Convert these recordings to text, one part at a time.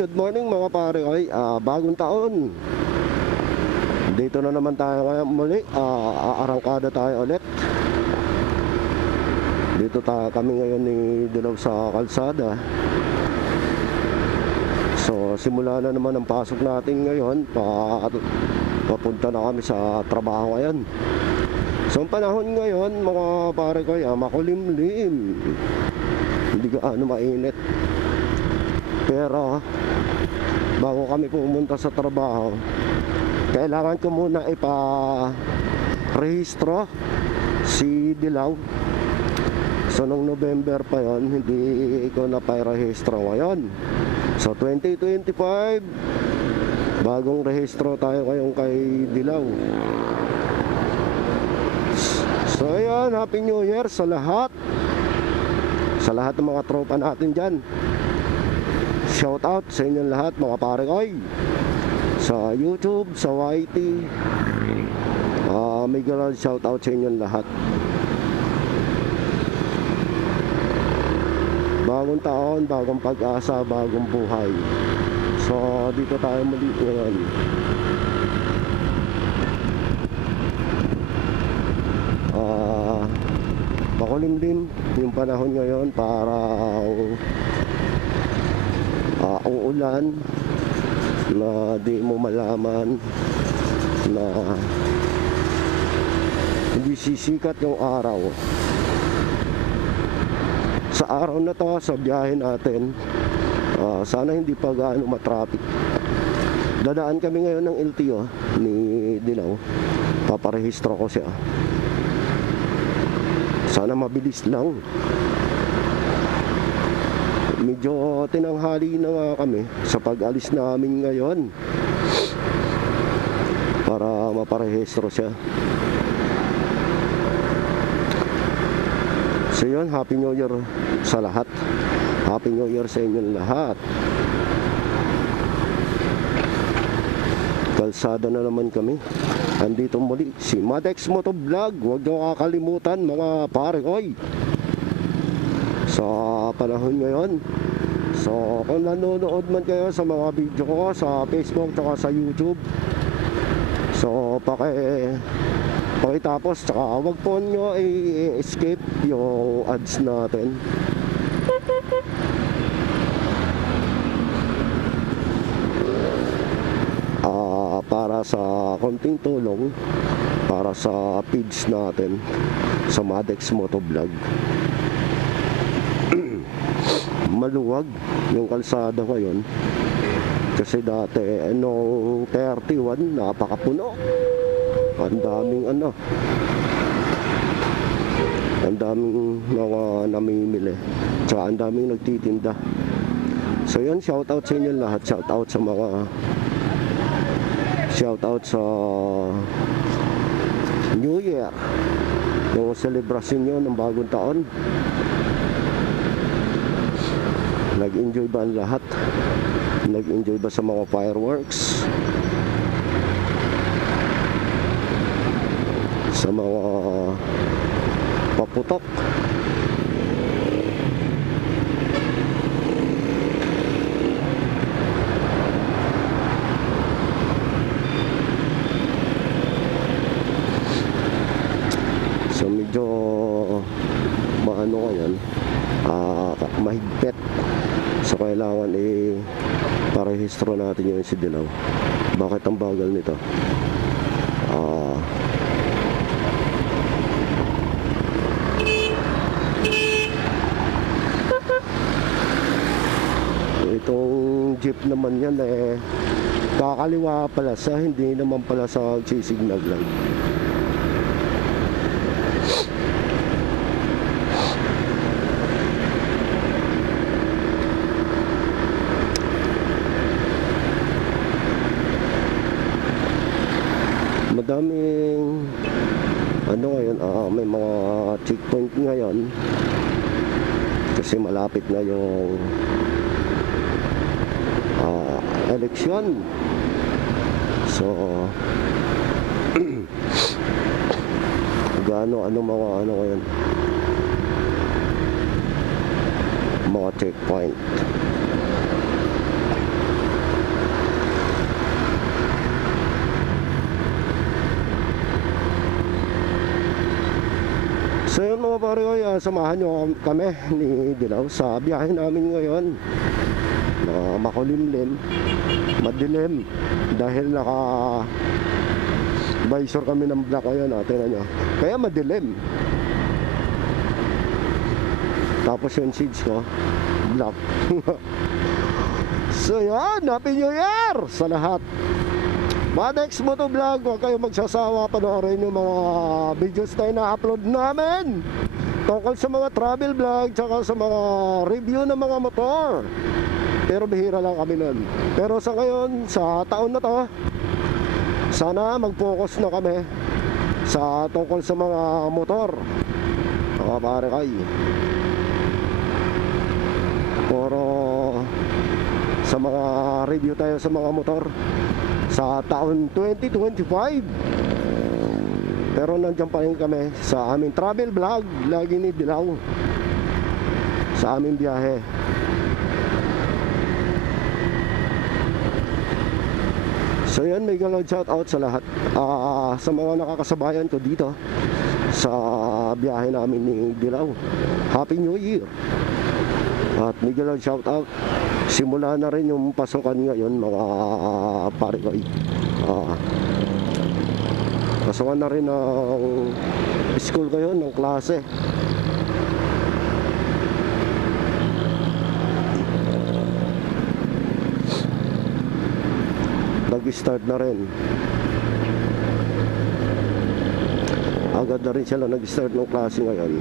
good morning mga pare. Ay, bagong taon. Dito na naman tayo ngayon muli. Aarangkada tayo ulit. Dito kami ngayon ni Dilaw sa kalsada. So, simula na naman ang pasok natin ngayon. Papunta na kami sa trabaho ngayon. So, ang panahon ngayon mga pare ko, makulimlim. Hindi gaano mainit. Pero bago kami pumunta sa trabaho, kailangan ko muna ipa-rehistro si Dilaw. So nung November pa yon, hindi ko na pa-rehistro ngayon. So 2025, bagong rehistro tayo ngayon kay Dilaw. So ayan, Happy New Year sa lahat. Sa lahat ng mga tropa natin dyan. Shout out sa inyong lahat mga pare ko. Sa YouTube, sa YT, may ganun shout out sa inyong lahat. Bagong taon, bagong pag-asa, bagong buhay. So dito tayo muli ngayon. Makulimlim yung panahon ngayon, parang uulan na di mo malaman na hindi sisikat yung araw. Sa araw na to, sa biyahe natin, sana hindi pa gaano matraffic. Dadaan kami ngayon ng LTO ni Dilaw. Paparehistro ko siya. Sana mabilis lang. Medyo tinanghali na nga kami sa pag-alis namin ngayon para maparehistro siya. So yun, Happy New Year sa lahat. Happy New Year sa inyong lahat. Kalsada na naman kami. Andito muli si Madex Motovlog. Huwag niyo kakalimutan mga pare koy sa panahon ngayon. So kung nanonood man kayo sa mga video ko sa Facebook at sa YouTube, so pakitapos, tsaka wag po nyo i-escape yung ads natin. Para sa konting tulong para sa page natin sa Madex Motovlog. Maluwag yung kalsada ngayon kasi dati nung 31 napakapuno. Ang daming ang daming mga namimili, tsaka ang daming nagtitinda. So yun, shout out sa inyo lahat. Shout out sa New Year, yung celebration nyo ng bagong taon. Nag-enjoy ba ang lahat? Nag-enjoy ba sa mga fireworks? Sa mga paputok? So medyo ngayon, mahigpit. So kailangan parehistro natin yung si Dilaw. Bakit ang bagal nito? Itong jeep naman yan kakaliwa pala sa, hindi naman pala sa signal lang. Madaming ngayon, may mga checkpoint ngayon kasi malapit na yung eleksyon. So mga ngayon, mga checkpoint. So yun mga pare ko, samahan nyo kami ni Dilaw sa biyahe namin ngayon na makulimlim, madilim dahil naka visor kami ng black ngayon, tingnan nyo, kaya madilim. Tapos yung shades ko black. So yan, Happy New Year sa lahat. Madex Motovlog, huwag kayo magsasawa panoorin yung mga videos na ina-upload namin tungkol sa mga travel vlog tsaka sa mga review ng mga motor. Pero bihira lang kami nun. Pero sa ngayon, sa taon na to, sana mag-focus na kami sa tungkol sa mga motor, mga pare kay. Puro sa mga review tayo sa mga motor sa taon 2025. Pero nandiyan pa rin kami sa aming travel vlog, lagi ni Dilaw, sa aming biyahe. So yan, may galawad shout out sa lahat, sa mga nakakasabayan ko dito sa biyahe namin ni Dilaw. Happy New Year. At may galawad shout out. Simula na rin yung pasukan ngayon mga pare ko. Pasukan na rin ng school ngayon, ng klase. Nag-start na rin. Agad na rin sila nag-start ng klase ngayon.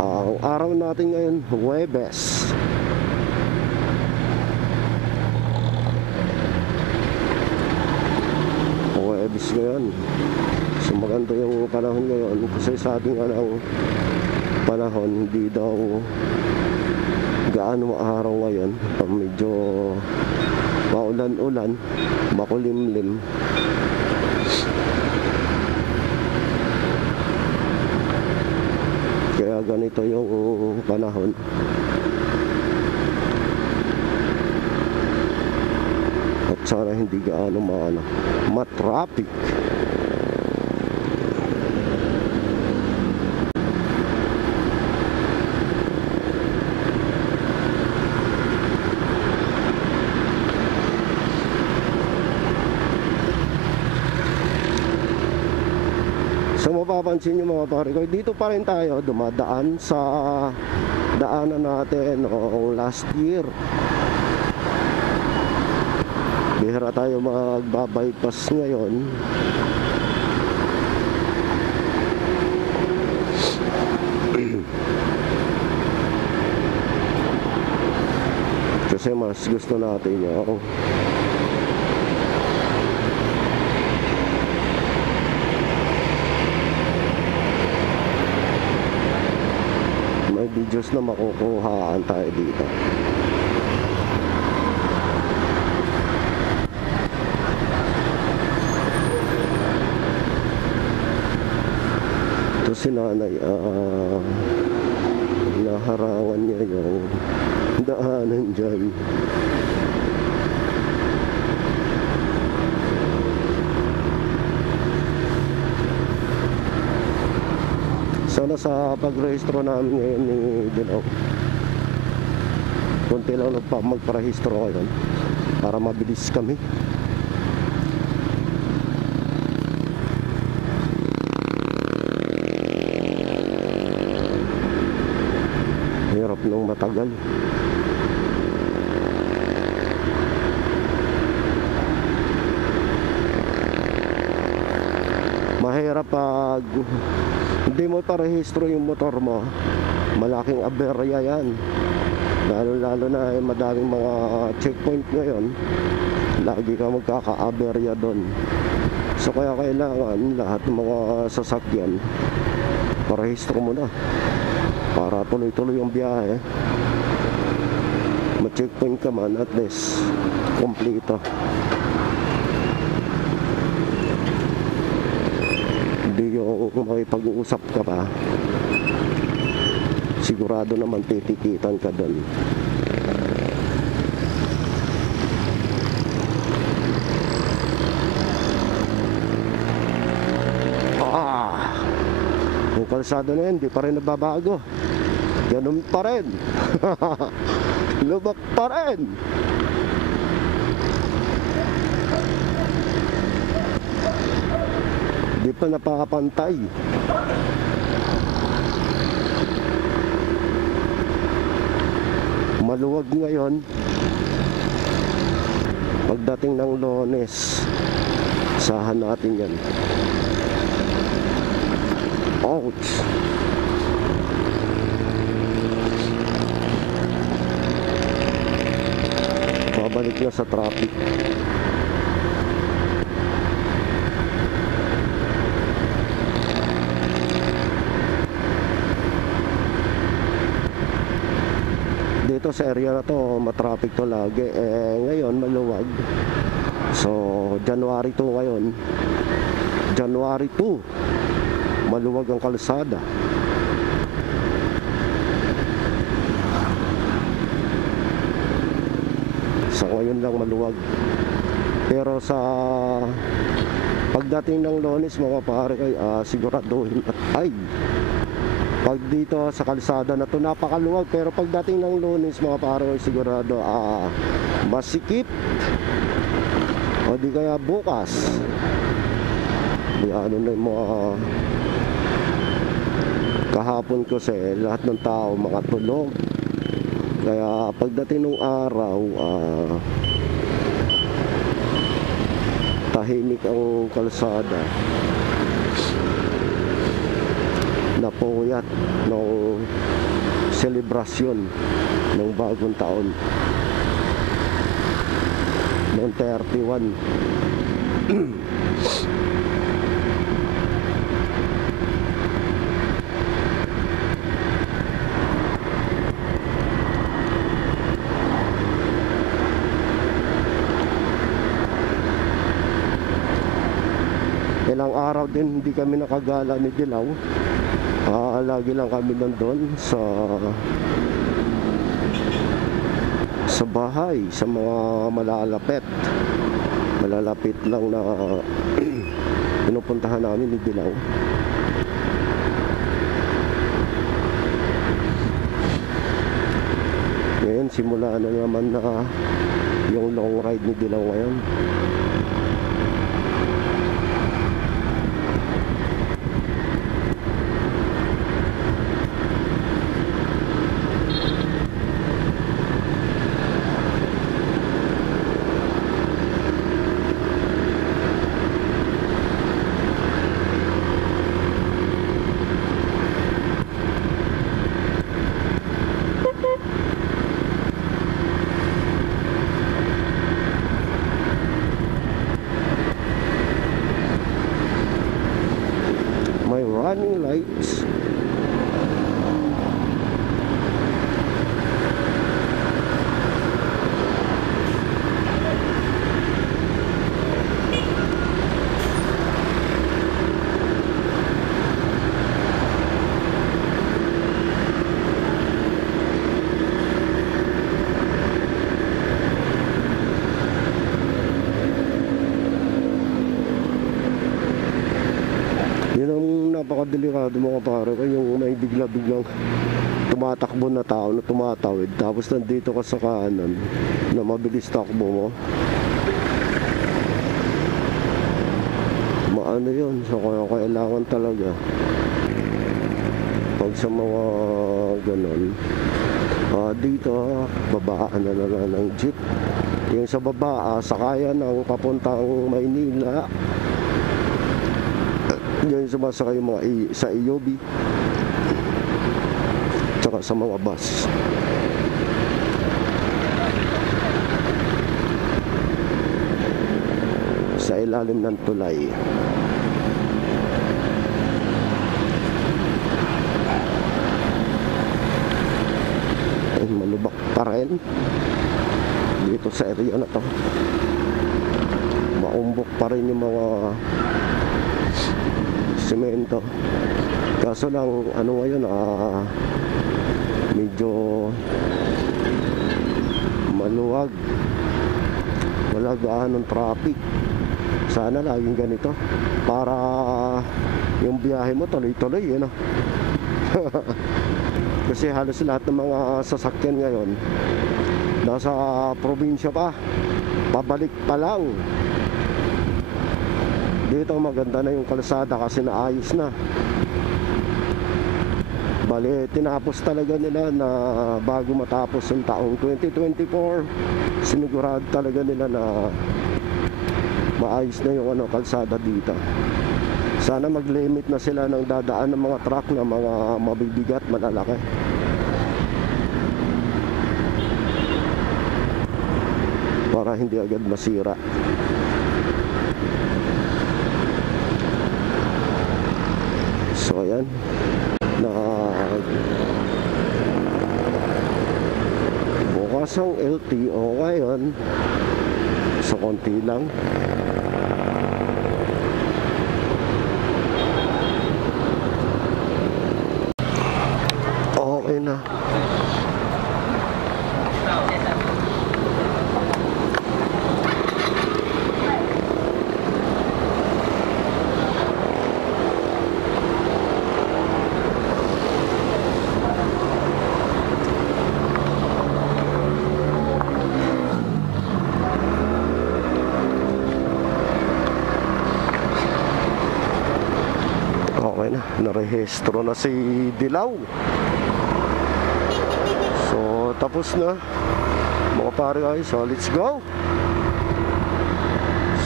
Ang araw natin ngayon, Huwebes. Huwebes ngayon. So maganda yung panahon ngayon kasi sa ating panahon hindi daw gaano maaraw ngayon. Medyo maulan-ulan, makulimlim. Kaya ganito yung panahon. At sana hindi gaano matraffic. So mapapansin nyo mga pare ko, dito pa rin tayo dumadaan sa daanan natin noong last year. Bihira tayo magbabypass ngayon. Kasi mas gusto natin yung may videos na makukuhaan tayo dito. Ito si nanay, naharangan niya yung daanan dyan. Sana sa pagrehistro namin ngayon ni Dilaw, konti lang magparehistro ngayon para mabilis kami. Hirap nung matagal. Mahirap pag hindi mo parehistro yung motor mo, malaking aberya yan. Lalo na madaming mga checkpoint ngayon, lagi ka magkaka-aberya doon. So kaya kailangan lahat ng mga sasakyan parehistro mo na para tuloy-tuloy yung biyahe. Ma-checkpoint ka man, at least kompleto. Hindi yung makipag-uusap ka pa, sigurado naman titikitan ka doon. Yung kalsada na yan, di pa rin nababago. Ganun pa rin. Lubak pa rin. Di pa napakapantay. Maluwag ngayon. Pagdating ng Lunes, sahan natin yan. Ouch! Babalik na sa traffic. Dito sa area na to, matraffic to lagi. Ngayon maluwag. So, January 2 ngayon. January 2. Maluwag ang kalsada. Sa ngayon lang maluwag. Pero sa pagdating ng Lunes, mga pare, siguraduhin at pag dito sa kalsada na to napakaluwag, pero pagdating ng Lunes, mga pare, sigurado masikip, o di kaya bukas di ano na yung mga kahapon kasi lahat ng tao makatulog, kaya pagdating ng araw tahimik ang kalsada. Napuyat ng selebrasyon ng bagong taon noong 31. Ilang araw din hindi kami nakagala ni Dilaw. Lagi lang kami nandun sa bahay, sa mga malalapit lang na pinupuntahan namin ni Dilaw. Ngayon simula na naman na yung long ride ni Dilaw ngayon. Running lights. Yun ang napakadelikado, mga pare, yung may bigla-biglang tumatakbo na tao na tumatawid, tapos nandito ka sa kanan na mabilis takbo mo. Maano yun, so kailangan talaga pag sa mga ganon, dito babaan na lang ng jeep. Yung sa baba, sakayan ng papuntang Maynila. Diyan sumasakay yung mga sa EOB tsaka sa mga bus. Sa ilalim ng tulay. Ay, malubak pa rin dito sa area na to. Maumbok pa rin yung mga semento. Kaso lang ano ngayon, medyo maluwag, wala gaanong traffic. Sana laging ganito para yung biyahe mo tuloy-tuloy, no? Kasi halos lahat ng mga sasakyan ngayon nasa probinsya pa, pabalik pa lang. Dito maganda na yung kalsada kasi naayos na. Bali, tinapos talaga nila na bago matapos yung taong 2024, sinigurado talaga nila na maayos na yung kalsada dito. Sana mag-limit na sila ng dadaan ng mga truck na mga mabibigat, malalaki. Para hindi agad masira. So ayan, bukas ang LTO ngayon, so konti lang. Okay na. Okay na, narehistro na si Dilaw. So, tapos na mga pare guys, so let's go.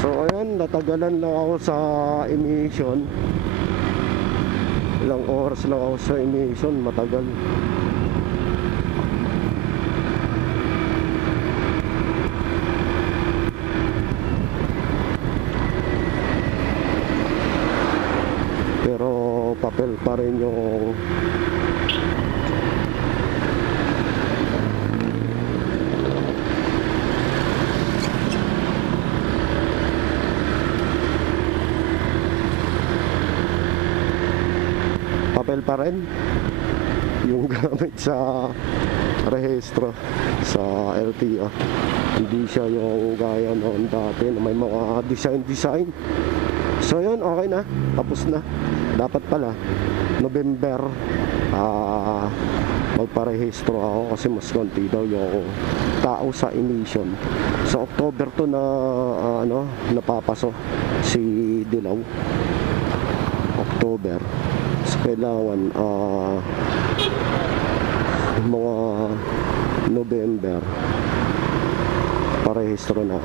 So, ayan, natagalan lang ako sa emission. Ilang oras lang ako sa emission, matagal. Pero papel pa rin yung yung gamit sa rehistro sa LTO. Hindi siya yung gaya noon dati na may mga design. So yun, okay na, tapos na. Dapat pala November magparehistro ako kasi mas konti daw yung tao sa emission. Sa October to na napapaso si Dilaw, October. So kailangan mga November parehistro na.